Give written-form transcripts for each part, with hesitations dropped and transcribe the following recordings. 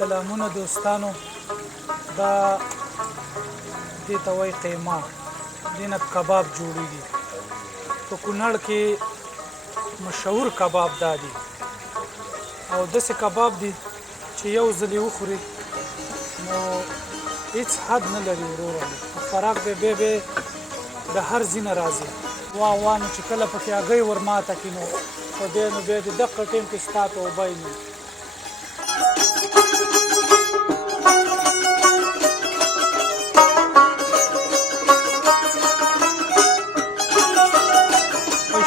سلامونه دوستانو، دا دې ته وایي قیمه، دې نه کباب جوړېږي. په کونړ کې مشهور کباب دا دي او داسې کباب دي چې یو ځل یې وخورې نو هېڅ حد نه لري وروره. خوراک دی بیا د هر ځای نه راځي. وا نو چې کله پکې هګۍ ور ماته کړي نو خدای نو بیا د دقه ټیم کې ستا توبه یې نه.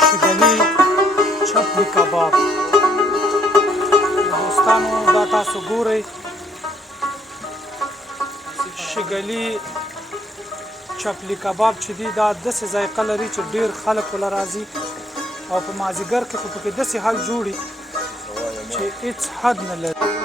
شګلي چپلی کباب دوستانو، دا تاسو ګورئ شګلي چپلی کباب چې دی دا داسې ذایقه لري چې ډېر خلک ورله راځي او په مازدیګر کې خو پکې داسې حال جوړي چې هېڅ حد نه لري.